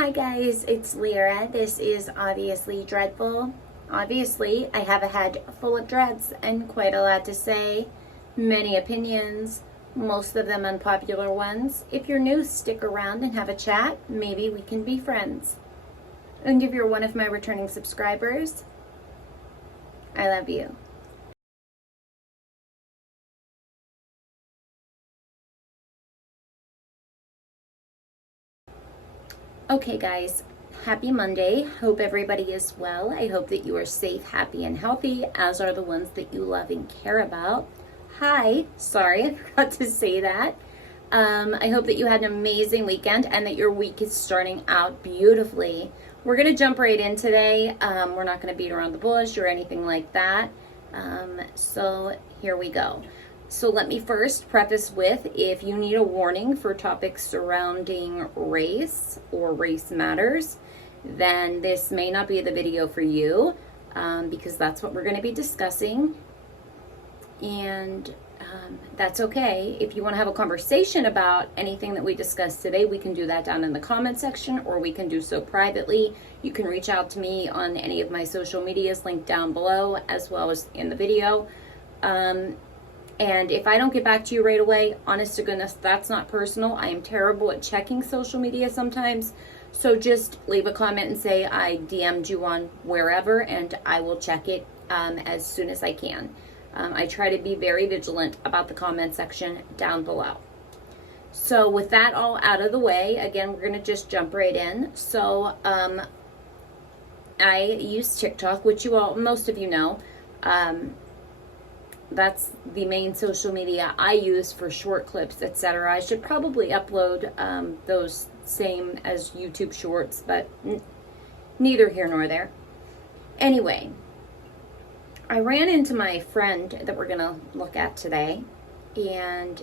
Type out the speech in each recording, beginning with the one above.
Hi guys, it's Lyra. This is Obviously Dreadful. Obviously, I have a head full of dreads and quite a lot to say. Many opinions, most of them unpopular ones. If you're new, stick around and have a chat. Maybe we can be friends. And if you're one of my returning subscribers, I love you. Okay guys, happy Monday. Hope everybody is well. I hope that you are safe, happy, and healthy, as are the ones that you love and care about. Hi, sorry, I forgot to say that. I hope that you had an amazing weekend and that your week is starting out beautifully. We're going to jump right in today. We're not going to beat around the bush or anything like that. So here we go. So let me first preface with, if you need a warning for topics surrounding race or race matters, then this may not be the video for you, because that's what we're going to be discussing. And that's okay. If you want to have a conversation about anything that we discussed today, we can do that down in the comment section, or we can do so privately. You can reach out to me on any of my social medias linked down below, as well as in the video. And if I don't get back to you right away, honest to goodness, that's not personal. I am terrible at checking social media sometimes. So just leave a comment and say I DM'd you on wherever, and I will check it as soon as I can. I try to be very vigilant about the comment section down below. So with that all out of the way, again, we're going to just jump right in. So I use TikTok, which most of you know. That's the main social media I use for short clips, etc. I should probably upload those same as YouTube Shorts, but neither here nor there. Anyway, I ran into my friend that we're going to look at today, and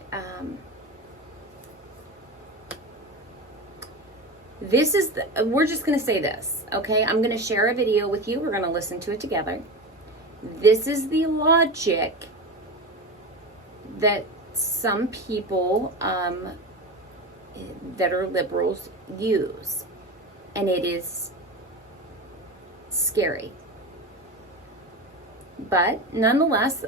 we're just going to say this, okay? I'm going to share a video with you. We're going to listen to it together. This is the logic that some people that are liberals use, and it is scary. But nonetheless,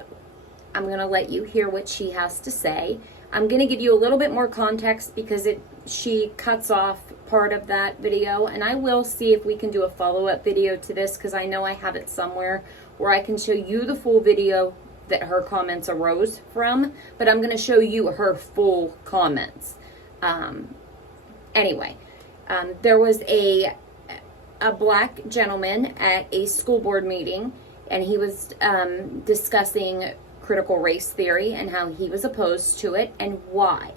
I'm going to let you hear what she has to say. I'm going to give you a little bit more context because she cuts off part of that video, and I will see if we can do a follow-up video to this, because I know I have it somewhere where I can show you the full video that her comments arose from, but I'm going to show you her full comments. Anyway, there was a black gentleman at a school board meeting, and he was discussing critical race theory and how he was opposed to it and why.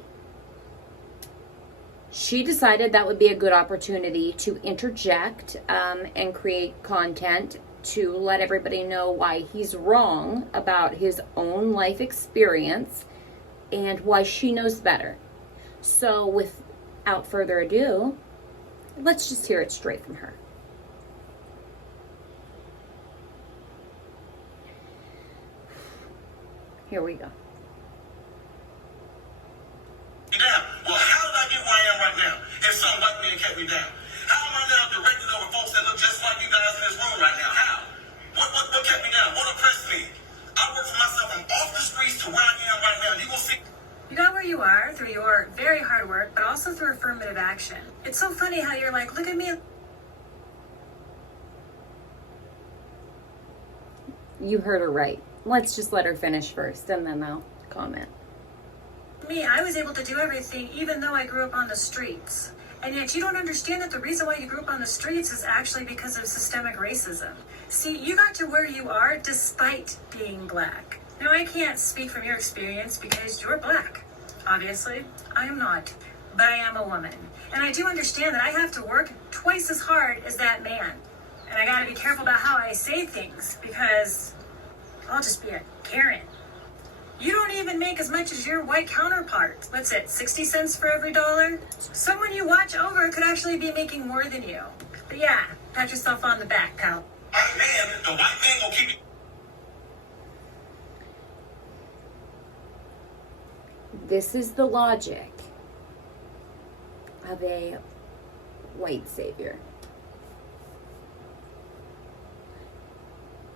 She decided that would be a good opportunity to interject and create content to let everybody know why he's wrong about his own life experience and why she knows better. So without further ado, let's just hear it straight from her. Here we go. Down. Well, how did I get where I am right now if some white man kept me down? How am I now directed over folks that look just like you guys in this room right now? How? What kept me down? What oppressed me? I work for myself. I'm off the streets to where I am right now. You will see. You got where you are through your very hard work, but also through affirmative action. It's so funny how you're like, look at me. You heard her right. Let's just let her finish first, and then I'll comment. Me, I was able to do everything even though I grew up on the streets. And yet you don't understand that the reason why you grew up on the streets is actually because of systemic racism. See, you got to where you are despite being black. Now, I can't speak from your experience because you're black. Obviously, I am not. But I am a woman. And I do understand that I have to work twice as hard as that man. And I gotta be careful about how I say things because I'll just be a Karen. You don't even make as much as your white counterpart. What's it, 60 cents for every dollar? Someone you watch over could actually be making more than you. But yeah, pat yourself on the back, pal. White man, the white man will keep me. This is the logic of a white savior.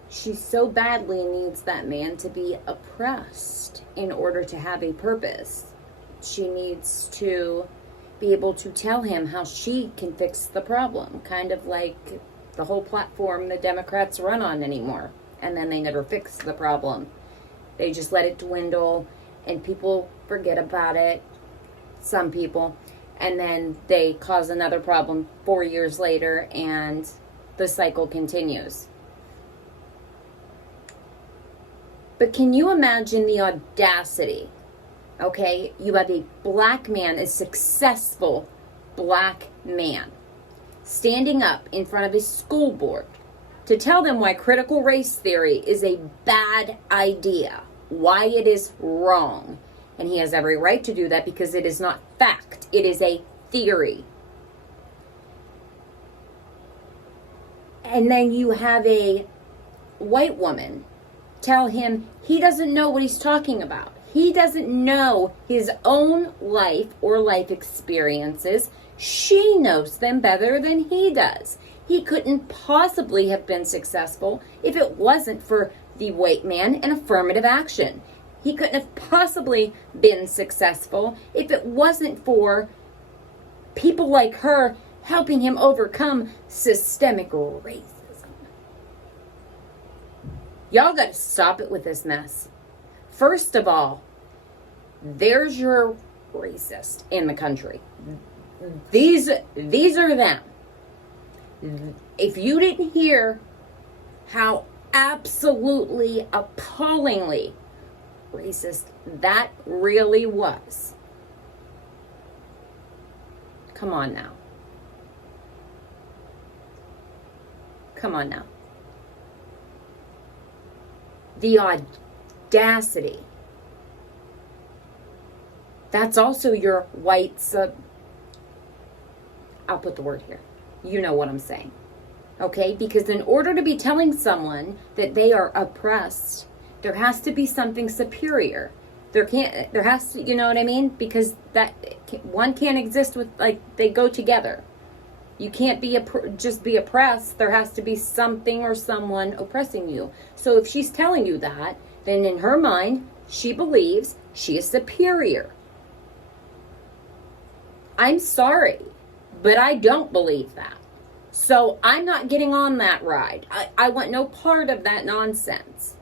She so badly needs that man to be oppressed in order to have a purpose. She needs to be able to tell him how she can fix the problem, kind of like the whole platform the Democrats run on anymore, and then they never fix the problem. They just let it dwindle, and people forget about it, some people, and then they cause another problem 4 years later, and the cycle continues. But can you imagine the audacity? Okay, you have a black man, a successful black man, standing up in front of his school board to tell them why critical race theory is a bad idea, why it is wrong. And he has every right to do that because it is not fact, it is a theory. And then you have a white woman tell him he doesn't know what he's talking about. He doesn't know his own life or life experiences. She knows them better than he does. He couldn't possibly have been successful if it wasn't for the white man and affirmative action. He couldn't have possibly been successful if it wasn't for people like her helping him overcome systemic racism. Y'all got to stop it with this mess. First of all, there's your racist in the country. These are them. If you didn't hear how absolutely appallingly racist that really was, come on now. Come on now. The audacity. That's also your white I'll put the word here. You know what I'm saying. Okay? Because in order to be telling someone that they are oppressed, there has to be something superior. There has to, you know what I mean? Because one can't exist with, like, they go together. You can't just be oppressed. There has to be something or someone oppressing you. So if she's telling you that, then in her mind, she believes she is superior. I'm sorry, but I don't believe that. So I'm not getting on that ride. I want no part of that nonsense.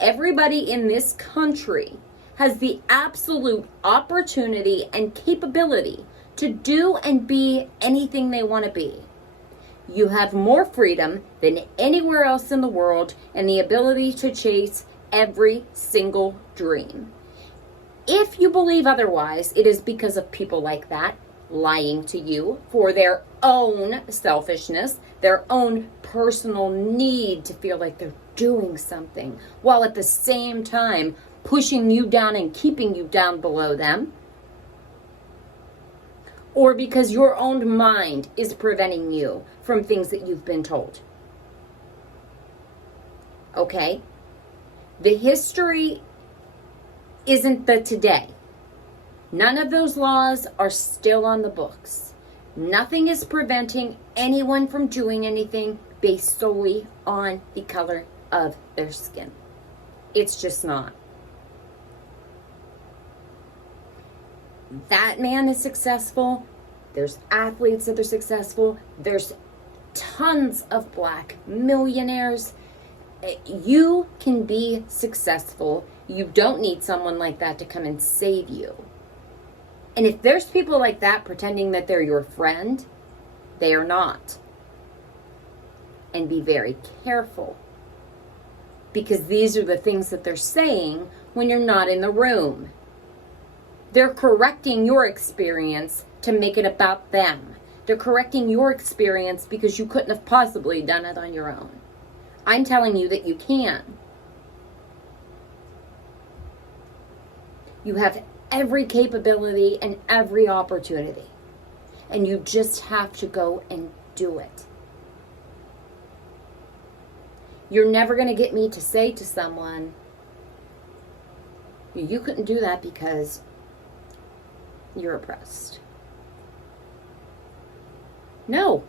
Everybody in this country has the absolute opportunity and capability to do and be anything they want to be. You have more freedom than anywhere else in the world and the ability to chase every single dream. If you believe otherwise, it is because of people like that lying to you for their own selfishness, their own personal need to feel like they're doing something, while at the same time pushing you down and keeping you down below them. Or because your own mind is preventing you from things that you've been told. Okay? The history isn't the today. None of those laws are still on the books. Nothing is preventing anyone from doing anything based solely on the color of their skin. It's just not. That man is successful. There's athletes that are successful. There's tons of black millionaires. You can be successful. You don't need someone like that to come and save you. And if there's people like that pretending that they're your friend, they are not. And be very careful. Because these are the things that they're saying when you're not in the room. They're correcting your experience to make it about them. They're correcting your experience because you couldn't have possibly done it on your own. I'm telling you that you can. You have every capability and every opportunity. And you just have to go and do it. You're never going to get me to say to someone, you couldn't do that because you're oppressed. No.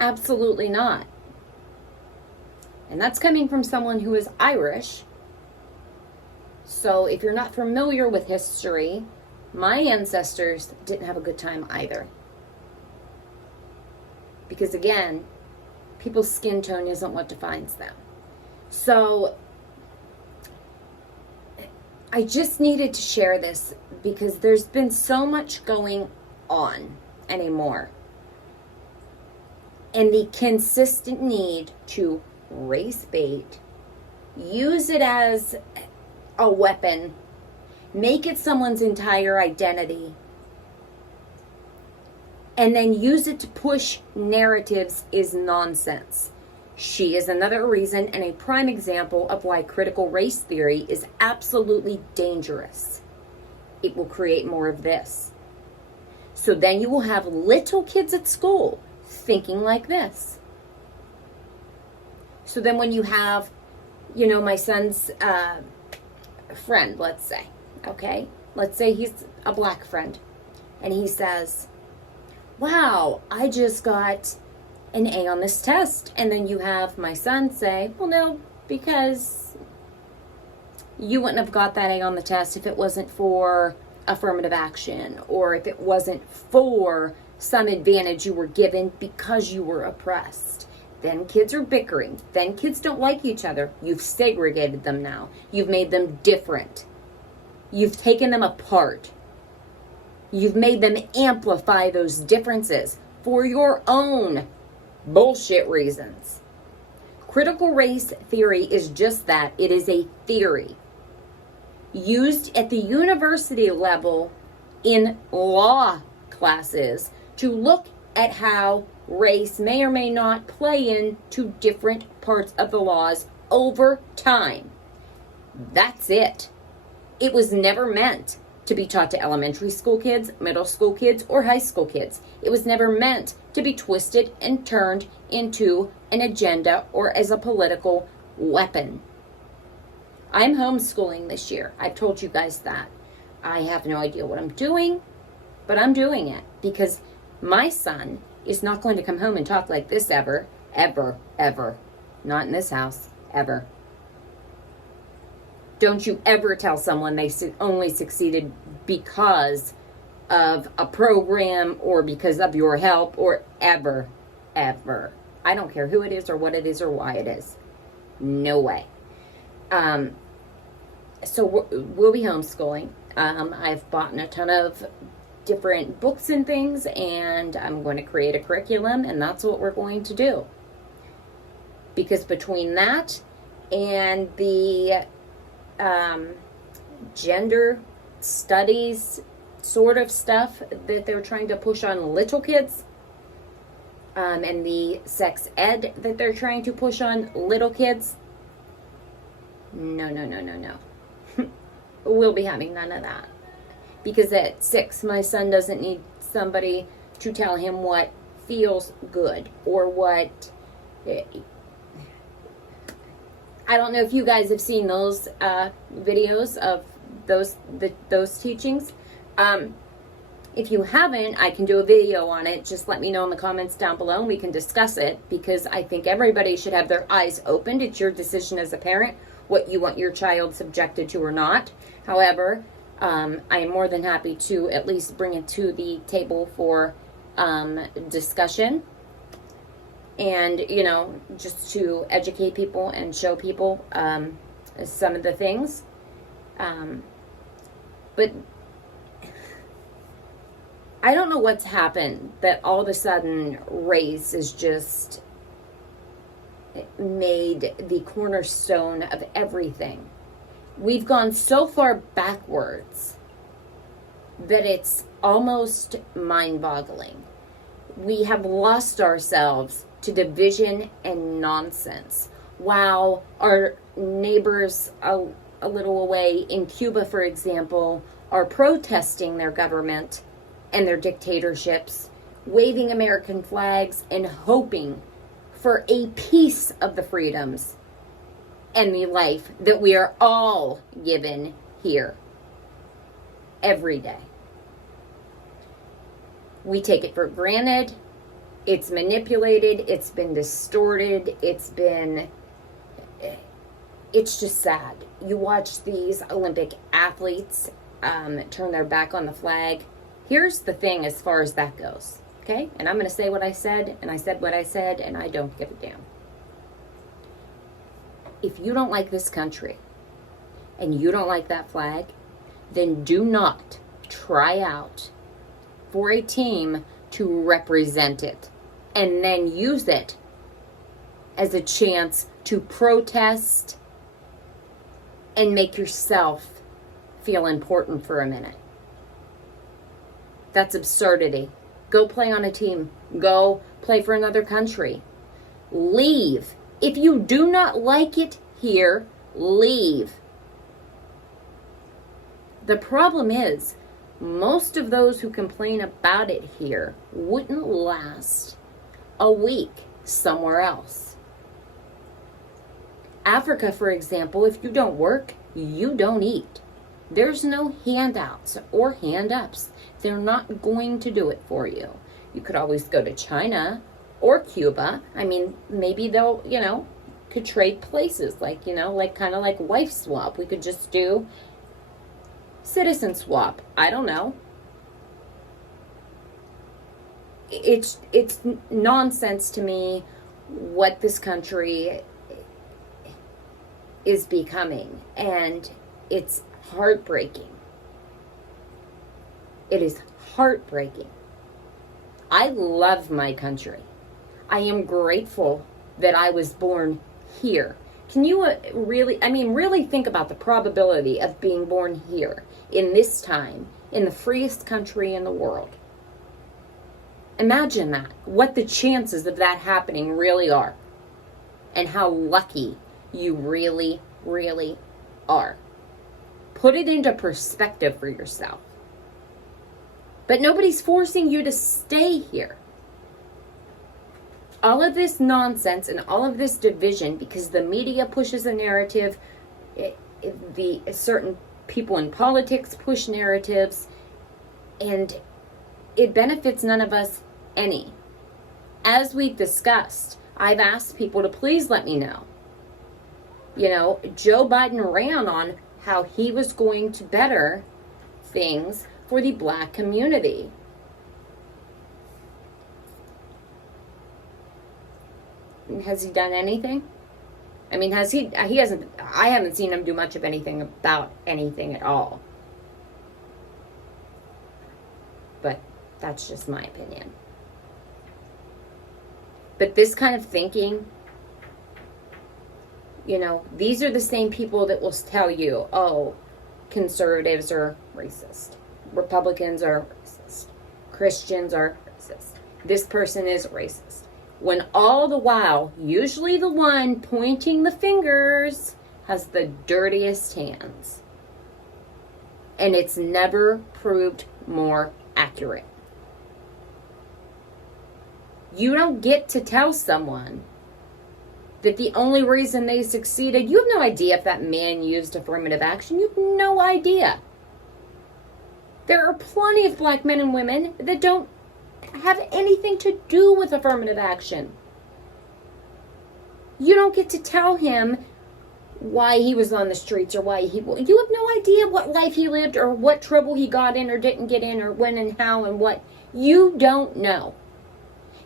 Absolutely not. And that's coming from someone who is Irish. So if you're not familiar with history, my ancestors didn't have a good time either. Because again, people's skin tone isn't what defines them. So I just needed to share this because there's been so much going on anymore. And the consistent need to race bait, use it as a weapon, make it someone's entire identity, and then use it to push narratives is nonsense. She is another reason and a prime example of why critical race theory is absolutely dangerous. It will create more of this. So then you will have little kids at school thinking like this. So then when you have, my son's friend, let's say, okay? Let's say he's a black friend. And he says, wow, I just got an A on this test. And then you have my son say, well, no, because you wouldn't have got that A on the test if it wasn't for affirmative action, or if it wasn't for some advantage you were given because you were oppressed. Then kids are bickering. Then kids don't like each other. You've segregated them now. You've made them different. You've taken them apart. You've made them amplify those differences for your own bullshit reasons. Critical race theory is just that. It is a theory used at the university level in law classes to look at how race may or may not play into different parts of the laws over time. That's it. It was never meant to be taught to elementary school kids, middle school kids, or high school kids. It was never meant to be twisted and turned into an agenda or as a political weapon. I'm homeschooling this year. I've told you guys that. I have no idea what I'm doing, but I'm doing it because my son is not going to come home and talk like this ever. Not in this house, ever. Don't you ever tell someone they only succeeded because of a program or because of your help or ever. I don't care who it is or what it is or why it is. No way. So we'll be homeschooling. I've bought a ton of different books and things, and I'm going to create a curriculum, and that's what we're going to do. Because between that and the gender studies sort of stuff that they're trying to push on little kids, and the sex ed that they're trying to push on little kids, no. We'll be having none of that. Because at 6, my son doesn't need somebody to tell him what feels good or what... I don't know if you guys have seen those videos of those teachings. If you haven't, I can do a video on it. Just let me know in the comments down below and we can discuss it, because I think everybody should have their eyes opened. It's your decision as a parent what you want your child subjected to or not. However, I am more than happy to at least bring it to the table for discussion. And, just to educate people and show people some of the things. But I don't know what's happened that all of a sudden race is just made the cornerstone of everything. We've gone so far backwards that it's almost mind-boggling. We have lost ourselves to division and nonsense. While our neighbors a little away in Cuba, for example, are protesting their government and their dictatorships, waving American flags and hoping for a piece of the freedoms and the life that we are all given here every day. We take it for granted. It's manipulated. It's been distorted. It's just sad. You watch these Olympic athletes turn their back on the flag. Here's the thing as far as that goes, okay? And I'm going to say what I said, and I said what I said, and I don't give a damn. If you don't like this country and you don't like that flag, then do not try out for a team to represent it and then use it as a chance to protest and make yourself feel important for a minute. That's absurdity. Go play on a team. Go play for another country. Leave. If you do not like it here, leave. The problem is, most of those who complain about it here wouldn't last a week somewhere else. Africa, for example, if you don't work, you don't eat. There's no handouts or hand-ups. They're not going to do it for you. You could always go to China or Cuba. I mean, maybe they'll, could trade places, like kind of like wife swap. We could just do citizen swap. I don't know. It's nonsense to me what this country is becoming, and it's heartbreaking. It is heartbreaking. I love my country. I am grateful that I was born here. Can you really think about the probability of being born here in this time, in the freest country in the world? Imagine that, what the chances of that happening really are, and how lucky you really, really are. Put it into perspective for yourself. But nobody's forcing you to stay here. All of this nonsense and all of this division, because the media pushes a narrative, the certain people in politics push narratives, and it benefits none of us any. As we've discussed, I've asked people to please let me know. Joe Biden ran on how he was going to better things for the Black community. Has he done anything? I mean, he hasn't, I haven't seen him do much of anything about anything at all. But that's just my opinion. But this kind of thinking, these are the same people that will tell you, oh, conservatives are racist. Republicans are racist. Christians are racist. This person is racist. When all the while, usually the one pointing the fingers has the dirtiest hands. And it's never proved more accurate. You don't get to tell someone that the only reason they succeeded, you have no idea if that man used affirmative action. You have no idea. There are plenty of Black men and women that don't have anything to do with affirmative action. You don't get to tell him why he was on the streets or why you have no idea what life he lived or what trouble he got in or didn't get in or when and how and what. You don't know.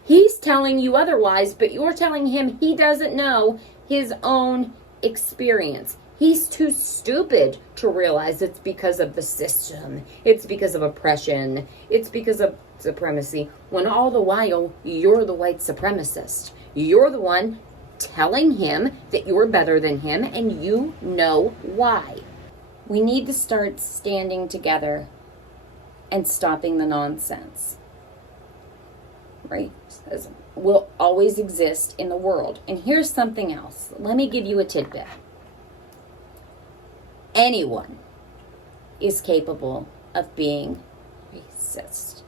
He's telling you otherwise, but you're telling him he doesn't know his own experience. He's too stupid to realize it's because of the system. It's because of oppression. It's because of supremacy. When all the while, you're the white supremacist. You're the one telling him that you're better than him, and you know why. We need to start standing together and stopping the nonsense. Right? Will always exist in the world. And here's something else. Let me give you a tidbit. Anyone is capable of being racist.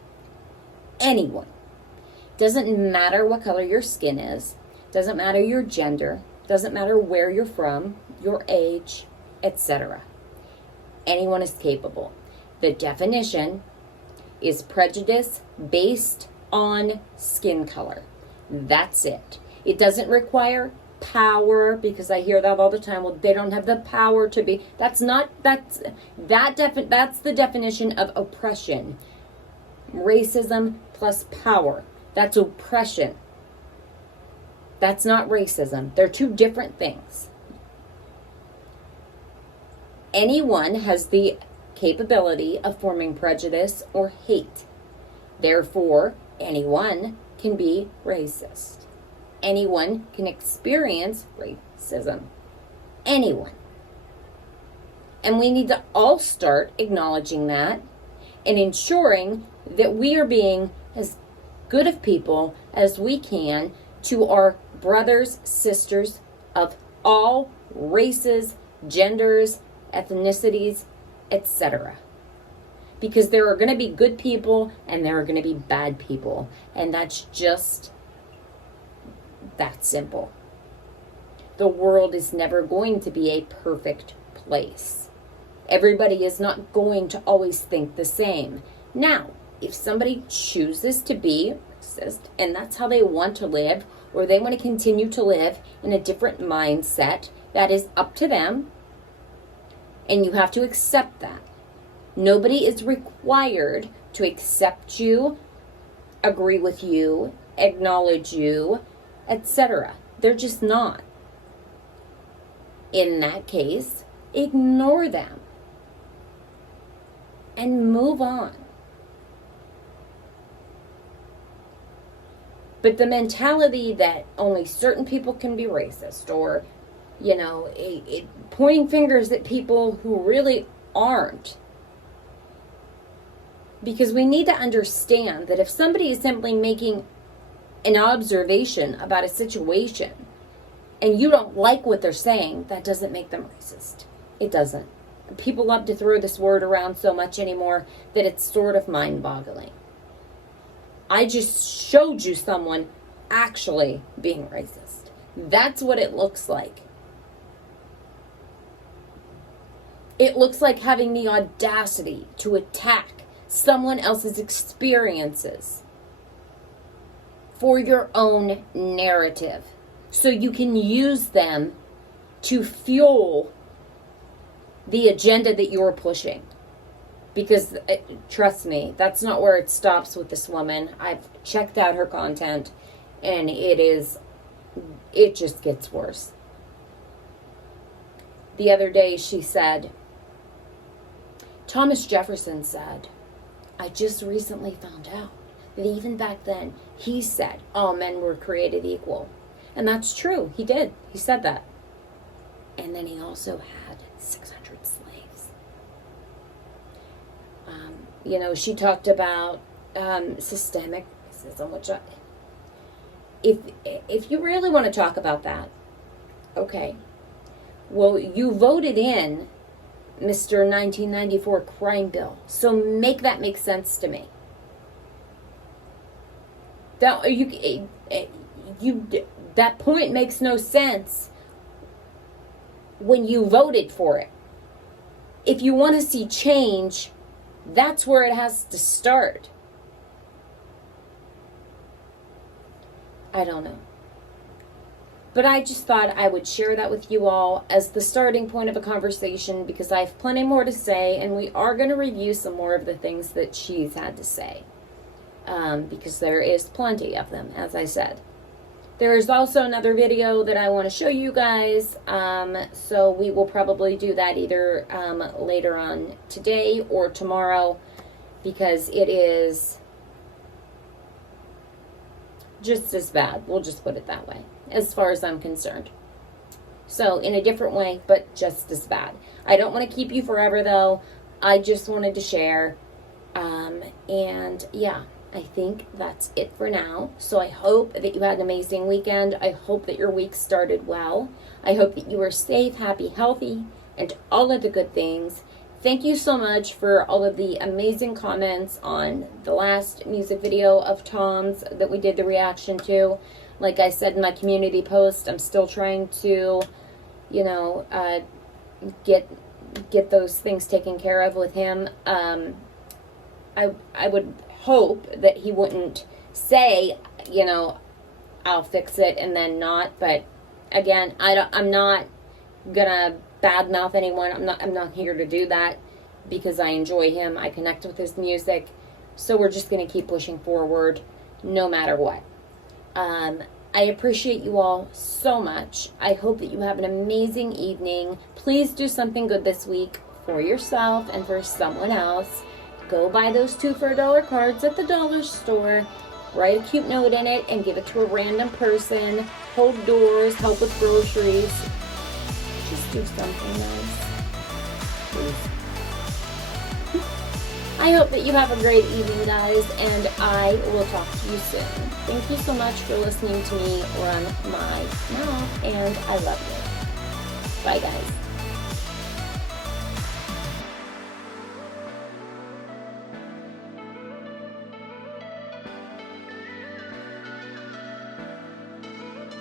Anyone. Doesn't matter what color your skin is. Doesn't matter your gender. Doesn't matter where you're from, your age, etc. Anyone is capable. The definition is prejudice based on skin color. That's it. It doesn't require power, because I hear that all the time. Well, they don't have the power to be. That's the definition of oppression. Racism plus power. That's oppression. That's not racism. They're two different things. Anyone has the capability of forming prejudice or hate. Therefore, anyone can be racist. Anyone can experience racism. Anyone. And we need to all start acknowledging that and ensuring that we are being as good of people as we can to our brothers, sisters of all races, genders, ethnicities, etc. Because there are going to be good people and there are going to be bad people. And that's just that simple. The world is never going to be a perfect place. Everybody is not going to always think the same. Now, if somebody chooses to be racist and that's how they want to live, or they want to continue to live in a different mindset, that is up to them. And you have to accept that. Nobody is required to accept you, agree with you, acknowledge you, etc. They're just not. In that case, ignore them and move on. But the mentality that only certain people can be racist, or, pointing fingers at people who really aren't. Because we need to understand that if somebody is simply making an observation about a situation and you don't like what they're saying, that doesn't make them racist. It doesn't. People love to throw this word around so much anymore that it's sort of mind-boggling. I just showed you someone actually being racist. That's what it looks like. It looks like having the audacity to attack someone else's experiences for your own narrative, so you can use them to fuel the agenda that you're pushing. Because, trust me, that's not where it stops with this woman. I've checked out her content, and it just gets worse. The other day she said, Thomas Jefferson said, I just recently found out that even back then, he said all men were created equal. And that's true. He did. He said that. And then he also had 600 slaves. She talked about systemic racism, which if you really want to talk about that, okay. Well, you voted in Mr. 1994 crime bill, so make that make sense to me. That point makes no sense when you voted for it. If you want to see change, that's where it has to start. I don't know. But I just thought I would share that with you all as the starting point of a conversation, because I have plenty more to say, and we are going to review some more of the things that she's had to say. Because there is plenty of them, as I said. There is also another video that I want to show you guys, so we will probably do that either later on today or tomorrow, because it is just as bad. We'll just put it that way, as far as I'm concerned. So, in a different way, but just as bad. I don't want to keep you forever, though. I just wanted to share, and yeah. I think that's it for now. So I hope that you had an amazing weekend. I hope that your week started well. I hope that you are safe, happy, healthy, and all of the good things. Thank you so much for all of the amazing comments on the last music video of Tom's that we did the reaction to. Like I said in my community post, I'm still trying to, get those things taken care of with him. I would hope that he wouldn't say, you know, I'll fix it and then not. But again, I'm not gonna badmouth anyone. I'm not here to do that because I enjoy him. I connect with his music. So we're just gonna keep pushing forward no matter what. I appreciate you all so much. I hope that you have an amazing evening. Please do something good this week for yourself and for someone else. Go buy those 2 for $1 cards at the dollar store. Write a cute note in it and give it to a random person. Hold doors, help with groceries. Just do something nice. Please. I hope that you have a great evening, guys, and I will talk to you soon. Thank you so much for listening to me run my mouth, and I love you. Bye, guys.